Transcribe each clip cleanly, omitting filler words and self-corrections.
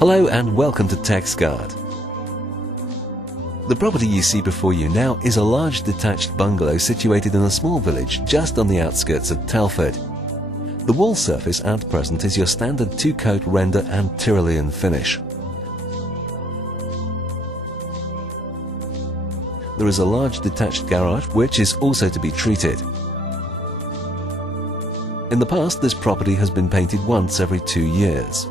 Hello and welcome to TexGuard. The property you see before you now is a large detached bungalow situated in a small village just on the outskirts of Telford. The wall surface at present is your standard two-coat render and Tyrolean finish. There is a large detached garage which is also to be treated. In the past, this property has been painted once every 2 years.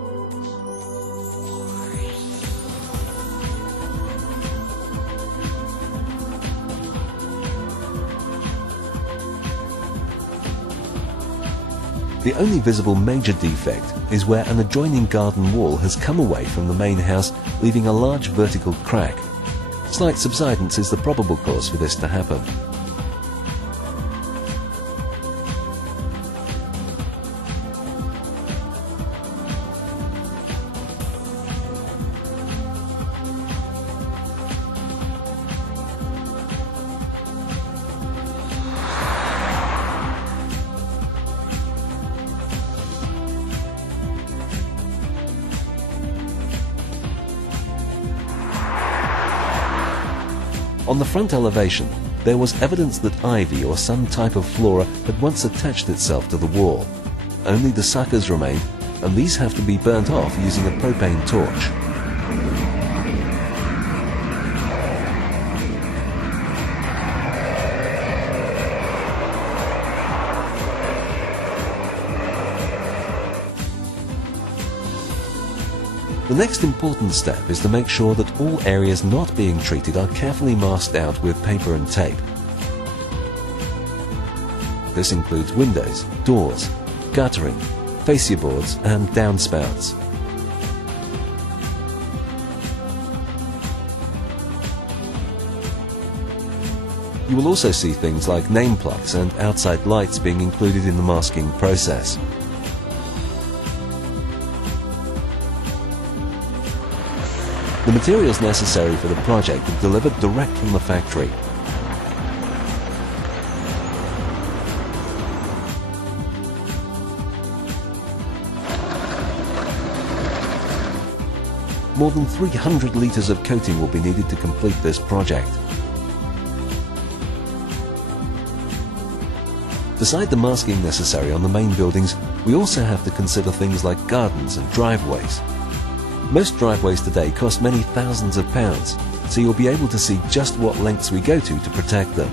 The only visible major defect is where an adjoining garden wall has come away from the main house, leaving a large vertical crack. Slight subsidence is the probable cause for this to happen. On the front elevation, there was evidence that ivy or some type of flora had once attached itself to the wall. Only the suckers remained, and these have to be burnt off using a propane torch. The next important step is to make sure that all areas not being treated are carefully masked out with paper and tape. This includes windows, doors, guttering, fascia boards and downspouts. You will also see things like name plaques and outside lights being included in the masking process. The materials necessary for the project are delivered direct from the factory. More than 300 litres of coating will be needed to complete this project. Beside the masking necessary on the main buildings, we also have to consider things like gardens and driveways. Most driveways today cost many thousands of pounds, so you'll be able to see just what lengths we go to protect them.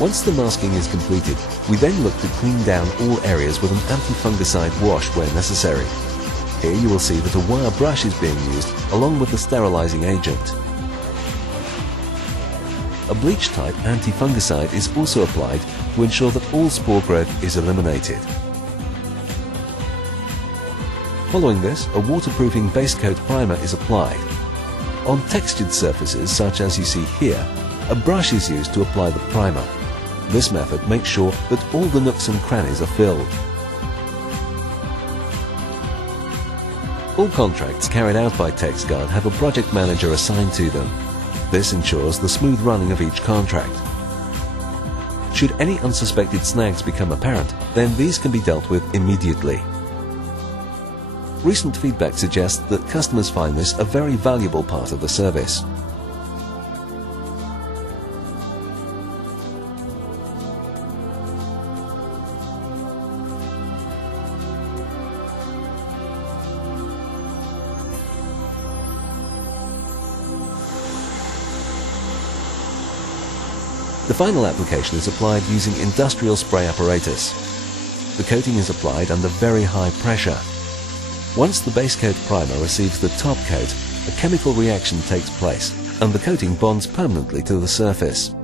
Once the masking is completed, we then look to clean down all areas with an anti-fungicide wash where necessary. Here you will see that a wire brush is being used along with the sterilizing agent. A bleach-type anti-fungicide is also applied to ensure that all spore growth is eliminated. Following this, a waterproofing base coat primer is applied. On textured surfaces, such as you see here, a brush is used to apply the primer. This method makes sure that all the nooks and crannies are filled. All contracts carried out by TexGuard have a project manager assigned to them. This ensures the smooth running of each contract. Should any unsuspected snags become apparent, then these can be dealt with immediately. Recent feedback suggests that customers find this a very valuable part of the service. The final application is applied using industrial spray apparatus. The coating is applied under very high pressure. Once the base coat primer receives the top coat, a chemical reaction takes place and the coating bonds permanently to the surface.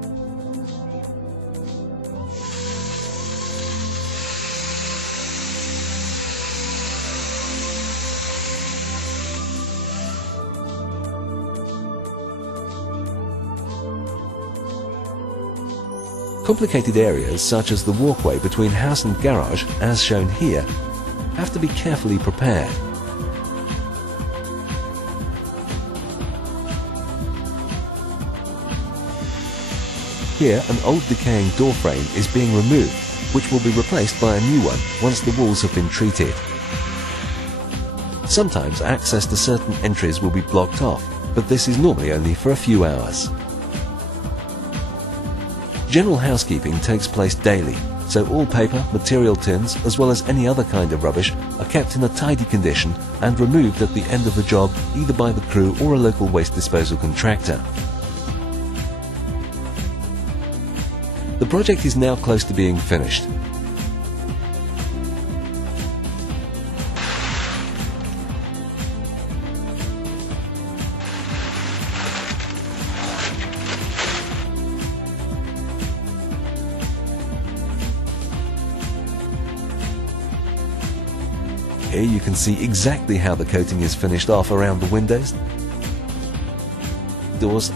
Complicated areas such as the walkway between house and garage, as shown here, have to be carefully prepared. Here, an old decaying door frame is being removed, which will be replaced by a new one once the walls have been treated. Sometimes access to certain entries will be blocked off, but this is normally only for a few hours. General housekeeping takes place daily, so all paper, material tins, as well as any other kind of rubbish are kept in a tidy condition and removed at the end of the job either by the crew or a local waste disposal contractor. The project is now close to being finished. Here you can see exactly how the coating is finished off around the windows, doors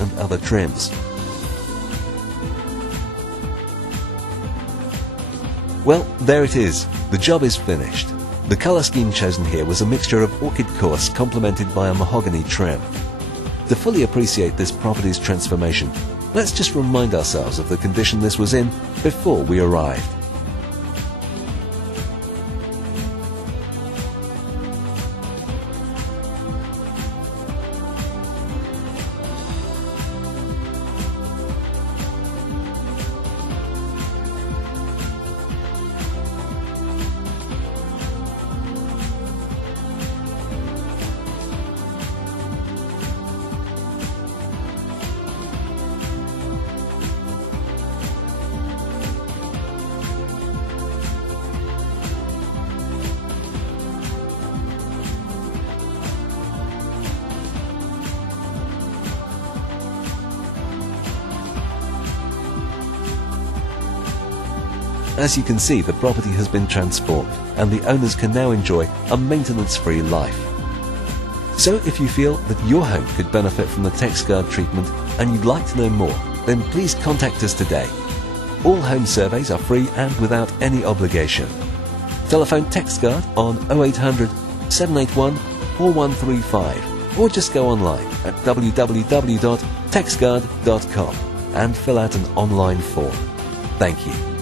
and other trims. Well, there it is. The job is finished. The colour scheme chosen here was a mixture of orchid course complemented by a mahogany trim. To fully appreciate this property's transformation, let's just remind ourselves of the condition this was in before we arrived. As you can see, the property has been transformed and the owners can now enjoy a maintenance-free life. So if you feel that your home could benefit from the TexGuard treatment and you'd like to know more, then please contact us today. All home surveys are free and without any obligation. Telephone TexGuard on 0800 781 4135 or just go online at www.texguard.com and fill out an online form. Thank you.